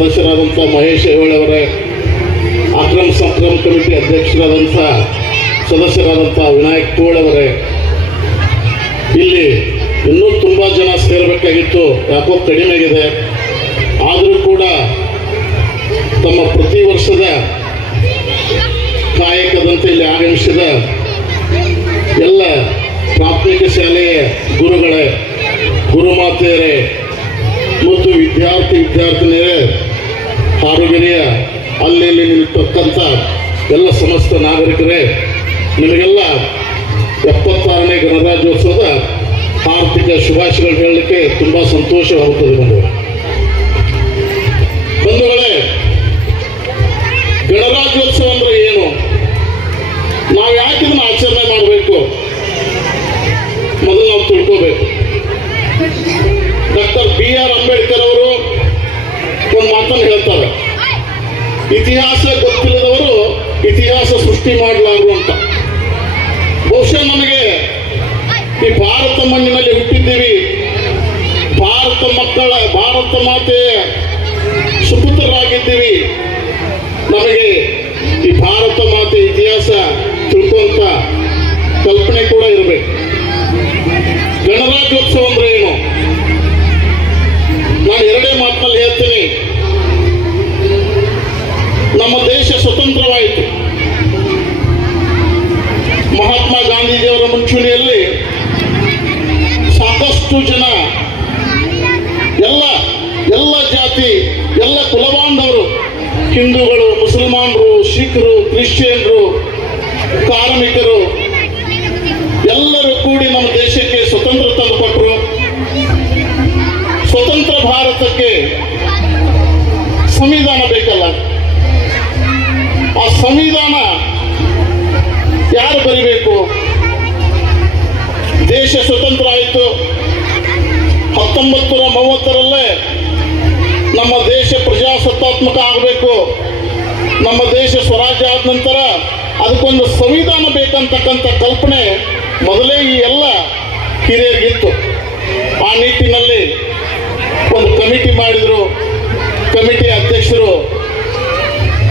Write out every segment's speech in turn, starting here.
ಸದಸ್ಯರಾದಂಥ ಮಹೇಶ್ ಐಹೊಳೆ ಅವರೇ, ಅಕ್ರಮ ಸಕ್ರಮ ಕಮಿಟಿ ಅಧ್ಯಕ್ಷರಾದಂಥ, ಸದಸ್ಯರಾದಂಥ ವಿನಾಯಕ್ ತೋಳವರೇ ಇಲ್ಲಿ ಇನ್ನೂ ತುಂಬ ಜನ ಸೇರಬೇಕಾಗಿತ್ತು, ಯಾಕೋ ಕಡಿಮೆ ಆಗಿದೆ. ಆದರೂ ಕೂಡ ತಮ್ಮ ಪ್ರತಿ ವರ್ಷದ ಕಾಯಕದಂತೆ ಇಲ್ಲಿ ಆಗಮಿಸಿದ ಎಲ್ಲ ಪ್ರಾಥಮಿಕ ಶಾಲೆಯ ಗುರುಗಳೇ, ಗುರುಮಾತೆಯರೇ ಮತ್ತು ವಿದ್ಯಾರ್ಥಿ ವಿದ್ಯಾರ್ಥಿನಿಯರೇ ಹಾರುಗೆರೆಯ ಅಲ್ಲಿ ನಿಂತಕ್ಕಂಥ ಎಲ್ಲ ಸಮಸ್ತ ನಾಗರಿಕರೇ, ನಿಮಗೆಲ್ಲ ಎಪ್ಪತ್ತಾರನೇ ಗಣರಾಜ್ಯೋತ್ಸವದ ಆರ್ಥಿಕ ಶುಭಾಶಯಗಳು ಹೇಳಲಿಕ್ಕೆ ತುಂಬ ಸಂತೋಷವಾಗುತ್ತದೆ ಬಂಧುಗಳೇ, ಗಣರಾಜ್ಯೋತ್ಸವ ಅಂದ್ರೆ ಏನು? ನಾವು ಯಾಕೆ ಇದನ್ನು ಆಚರಣೆ ಮಾಡಬೇಕು? ಮೊದಲು ನಾವು ತಿಳ್ಕೋಬೇಕು. ಡಾಕ್ಟರ್ ಬಿ ಆರ್ ಅಂಬೇಡ್ಕರ್ ಅವರು ಇತಿಹಾಸ ಗೊತ್ತಿಲ್ಲದವರು ಇತಿಹಾಸ ಸೃಷ್ಟಿ ಮಾಡಲಾರು ಅಂತ. ಬಹುಶಃ ನಮಗೆ ಈ ಭಾರತ ಮಣ್ಣಿನಲ್ಲಿ ಹುಟ್ಟಿದ್ದೀವಿ. ಭಾರತ ಮಕ್ಕಳ, ಭಾರತ ಮಾತೆಯ ಸುಪುತ್ರರಾಗಿದ್ದೀವಿ. ನಮಗೆ ಈ ಭಾರತ ಮಾತೆ ಇತಿಹಾಸ ತಿಳ್ಕೊಂತ ಕಲ್ಪನೆ ಕೂಡ ಇರಬೇಕು. ಗಣರಾಜ್ಯೋತ್ಸವ ಜನ ಎಲ್ಲ ಎಲ್ಲ ಜಾತಿ, ಎಲ್ಲ ಕುಲಬಾಂಧವರು, ಹಿಂದೂಗಳು, ಮುಸಲ್ಮಾನರು, ಸಿಖ್ರು, ಕ್ರಿಶ್ಚಿಯನ್ರು, ಕಾರ್ಮಿಕರು, ಎಲ್ಲರೂ ಕೂಡಿ ನಮ್ಮ ದೇಶಕ್ಕೆ ಸ್ವತಂತ್ರ ತಂದುಕೊಟ್ರು. ಸ್ವತಂತ್ರ ಭಾರತಕ್ಕೆ ಸಂವಿಧಾನ ಬೇಕಲ್ಲ. ಆ ಸಂವಿಧಾನ ಯಾರು ಬರಿಬೇಕು? ದೇಶ ಸ್ವತಂತ್ರ ಆಯಿತು. ಹತ್ತೊಂಬತ್ತು ಮೂವತ್ತರಲ್ಲೇ ನಮ್ಮ ದೇಶ ಪ್ರಜಾಸತ್ತಾತ್ಮಕ ಆಗಬೇಕು. ನಮ್ಮ ದೇಶ ಸ್ವರಾಜ್ಯ ಆದ ನಂತರ ಅದಕ್ಕೊಂದು ಸಂವಿಧಾನ ಬೇಕಂತಕ್ಕಂಥ ಕಲ್ಪನೆ ಮೊದಲೇ ಈ ಎಲ್ಲ ಹಿರಿಯರಿಗಿತ್ತು. ಆ ನಿಟ್ಟಿನಲ್ಲಿ ಒಂದು ಕಮಿಟಿ ಮಾಡಿದರು. ಕಮಿಟಿ ಅಧ್ಯಕ್ಷರು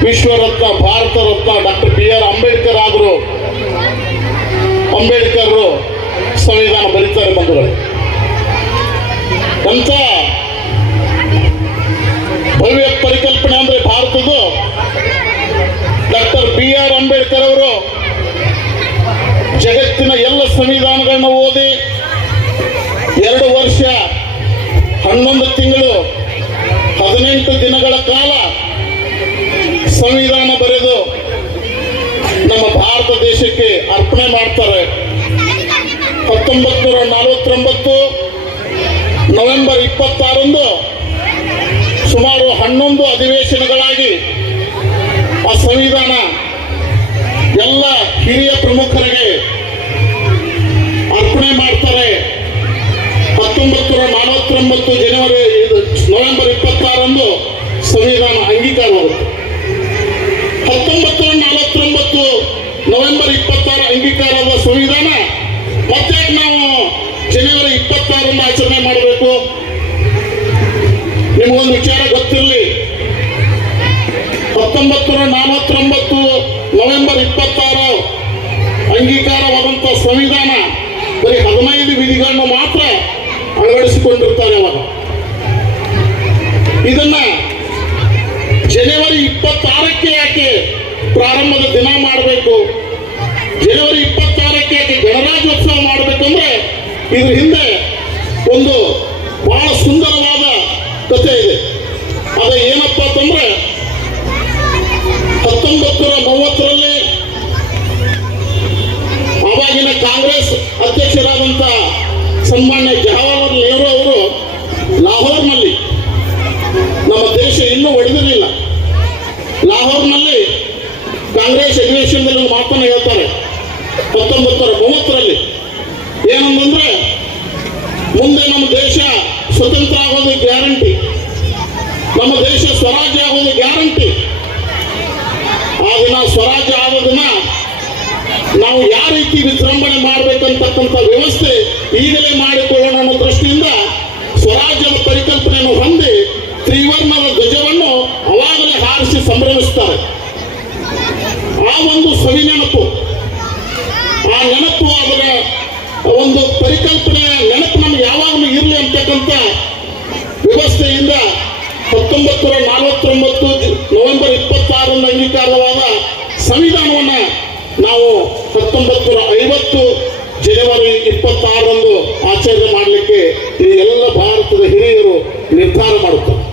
ವಿಶ್ವರತ್ನ Bharat Ratna doctor B R Ambedkar ಆದರು. ಅಂಬೇಡ್ಕರ್ ಸಂವಿಧಾನ ಬರೀತಾರೆ ಬಂಧುಗಳು. ಅಂತ ಭವ್ಯ ಪರಿಕಲ್ಪನೆ ಅಂದ್ರೆ ಭಾರತದ ಡಾಕ್ಟರ್ ಬಿ ಆರ್ ಅಂಬೇಡ್ಕರ್ ಅವರು ಜಗತ್ತಿನ ಎಲ್ಲ ಸಂವಿಧಾನಗಳನ್ನ ಓದಿ ಎರಡು ವರ್ಷ ಹನ್ನೊಂದು ತಿಂಗಳು ಹದಿನೆಂಟು ದಿನಗಳ ಕಾಲ ಸಂವಿಧಾನ ಬರೆದು ನಮ್ಮ ಭಾರತ ದೇಶಕ್ಕೆ ಅರ್ಪಣೆ ಮಾಡ್ತಾರೆ. ಹತ್ತೊಂಬತ್ತು ನೂರ ನಲವತ್ತೊಂಬತ್ತು ನವೆಂಬರ್ ಇಪ್ಪತ್ತಾರಂದು ಸುಮಾರು ಹನ್ನೊಂದು ಅಧಿವೇಶನಗಳಾಗಿ ಆ ಸಂವಿಧಾನ ಎಲ್ಲ ಹಿರಿಯ ಪ್ರಮುಖರಿಗೆ ಅರ್ಪಣೆ ಮಾಡ್ತಾರೆ. ಹತ್ತೊಂಬತ್ತು ನೂರ ನಲವತ್ತೊಂಬತ್ತು ಜನವರಿ ಹತ್ತೊಂಬತ್ತು ನಾಲ್ವತ್ತೊಂಬತ್ತು ನವೆಂಬರ್ ಇಪ್ಪತ್ತಾರು ಅಂಗೀಕಾರವಾದಂಥ ಸಂವಿಧಾನ ಬರೀ ಹದಿನೈದು ವಿಧಿಗಳನ್ನು ಮಾತ್ರ ಅಳವಡಿಸಿಕೊಂಡಿರ್ತಾರೆ ಅವಾಗ ಇದನ್ನ ಜನವರಿ ಇಪ್ಪತ್ತಾರಕ್ಕೆ ಯಾಕೆ ಪ್ರಾರಂಭದ ದಿನ ಮಾಡಬೇಕು? ಜನವರಿ ಇಪ್ಪತ್ತಾರಕ್ಕೆ ಯಾಕೆ ಗಣರಾಜ್ಯೋತ್ಸವ ಮಾಡಬೇಕಂದ್ರೆ ಇದ್ರ ಹಿಂದೆ ಒಂದು ಬಹಳ ಸುಂದರವಾದ ಕಥೆ ಇದೆ. ಅದೇ ಏನಪ್ಪ ಅಂತಂದ್ರೆ ಅಧ್ಯಕ್ಷರಾದಂಥ ಸನ್ಮಾನ್ಯ ಜವಾಹರ್ಲಾಲ್ ನೆಹರು ಅವರು ಲಾಹೋರ್ನಲ್ಲಿ, ನಮ್ಮ ದೇಶ ಇನ್ನೂ ಒಡೆದಿರಲಿಲ್ಲ. ಲಾಹೋರ್ನಲ್ಲಿ ಕಾಂಗ್ರೆಸ್ ಅಧಿವೇಶನದಲ್ಲಿ ಒಂದು ಮಾತನ್ನು ಹೇಳ್ತಾರೆ. ಹತ್ತೊಂಬತ್ತರ ಮೂವತ್ತರಲ್ಲಿ ನಾವು ಯಾವ ರೀತಿ ವಿಜೃಂಭಣೆ ಮಾಡಬೇಕಂತಕ್ಕಂಥ ವ್ಯವಸ್ಥೆ ಈಗಲೇ ಮಾಡಿಕೊಳ್ಳೋಣ ಅನ್ನೋ ದೃಷ್ಟಿಯಿಂದ ಸ್ವರಾಜ್ಯದ ಪರಿಕಲ್ಪನೆಯನ್ನು ಹೊಂದಿ ತ್ರಿವರ್ಣದ ಧ್ವಜವನ್ನು ಸಂಭ್ರಮಿಸ್ತಾರೆ ಆ ಒಂದು ಸವಿ ನೆನಪು ಆ ನೆನಪು ಅದರ ಒಂದು ಪರಿಕಲ್ಪನೆಯ ನೆನಪು ನಮ್ಗೆ ಯಾವಾಗಲೂ ಇರಲಿ ಅಂತಕ್ಕಂಥ ವ್ಯವಸ್ಥೆಯಿಂದ ಹತ್ತೊಂಬತ್ತು ನೂರ ನಲವತ್ತೊಂಬತ್ತು ನವೆಂಬರ್ ಇಪ್ಪತ್ತಾರರಿಂದ ಅಂಗೀಕಾರವಾದ ಸಂವಿಧಾನವನ್ನ ನಾವು ಹತ್ತೊಂಬತ್ತು ನೂರ ಐವತ್ತು ಜನವರಿ ಇಪ್ಪತ್ತಾರರಂದು ಆಚರಣೆ ಮಾಡಲಿಕ್ಕೆ ಈ ಎಲ್ಲ ಭಾರತದ ಹಿರಿಯರು ನಿರ್ಧಾರ ಮಾಡುತ್ತಾರೆ.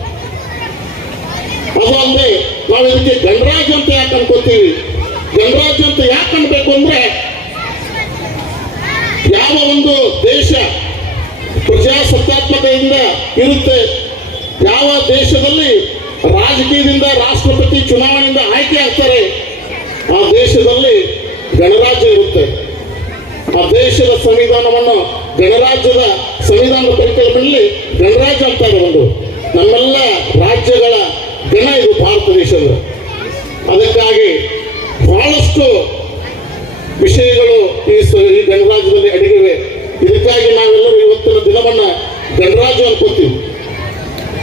ಅದು ಅಲ್ಲದೆ ನಾವು ಇದಕ್ಕೆ ಗಣರಾಜ್ಯ ಅಂತ ಯಾಕೆ ಅನ್ಕೋತೀವಿ ಗಣರಾಜ್ಯ ಅಂತ ಯಾಕೆ ಅನ್ಬೇಕು ಅಂದ್ರೆ ಯಾವ ಒಂದು ದೇಶ ಪ್ರಜಾಸತ್ತಾತ್ಮಕತೆಯಿಂದ ಇರುತ್ತೆ, ಯಾವ ದೇಶದಲ್ಲಿ ರಾಜಕೀಯದಿಂದ ರಾಷ್ಟ್ರಪತಿ ಚುನಾವಣೆಯಿಂದ ಆಯ್ಕೆ ಆಗ್ತಾರೆ ಆ ದೇಶದಲ್ಲಿ ಗಣರಾಜ್ಯ ಇರುತ್ತೆ. ಆ ದೇಶದ ಸಂವಿಧಾನವನ್ನು ಗಣರಾಜ್ಯದ ಸಂವಿಧಾನದ ಪರಿಕಲ್ಪನೆಯಲ್ಲಿ ಗಣರಾಜ್ಯ ಅಂತ ಇದೆ ಒಂದು. ನಮ್ಮೆಲ್ಲ ರಾಜ್ಯಗಳ ಗಣ ಇದು ಭಾರತ ದೇಶದ. ಅದಕ್ಕಾಗಿ ಬಹಳಷ್ಟು ವಿಷಯಗಳು ಈ ಈ ಗಣರಾಜ್ಯದಲ್ಲಿ ಅಡಗಿವೆ. ಇದಕ್ಕಾಗಿ ನಾವೆಲ್ಲರೂ ಇವತ್ತಿನ ದಿನವನ್ನ ಗಣರಾಜ್ಯ ಅನ್ಕೋತೀವಿ.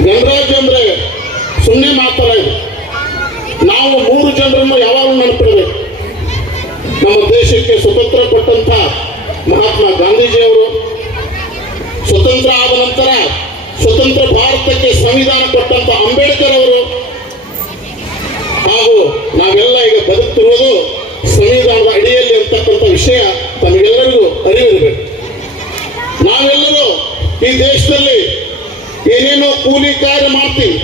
ಗಣರಾಜ್ಯ ಅಂದ್ರೆ ಸುಮ್ಮನೆ ಇದು. ನಾವು ಮೂರು ಜನರನ್ನು ಯಾವಾಗಲೂ ನೆನಪಿಡಬೇಕು. ನಮ್ಮ ದೇಶಕ್ಕೆ ಸ್ವತಂತ್ರ ಕೊಟ್ಟಂತ ಮಹಾತ್ಮ ಗಾಂಧೀಜಿಯವರು ಸ್ವತಂತ್ರ ಆದ ನಂತರ ಸ್ವತಂತ್ರ ಭಾರತಕ್ಕೆ ಸಂವಿಧಾನ ಕೊಟ್ಟಂತ ಅಂಬೇಡ್ಕರ್ ಅವರು ಹಾಗೂ ನಾವೆಲ್ಲ ಈಗ ಬದುಕ್ತಿರುವುದು ಸಂವಿಧಾನದ ಅಡಿಯಲ್ಲಿ ಅಂತಕ್ಕಂಥ ವಿಷಯ ತಮಗೆಲ್ಲರಿಗೂ ಅರಿವಿರಬೇಕು. ನಾವೆಲ್ಲರೂ ಈ ದೇಶದಲ್ಲಿ ಏನೇನೋ ಕೂಲಿ ಕಾರ್ಯ ಮಾಡ್ತೀವಿ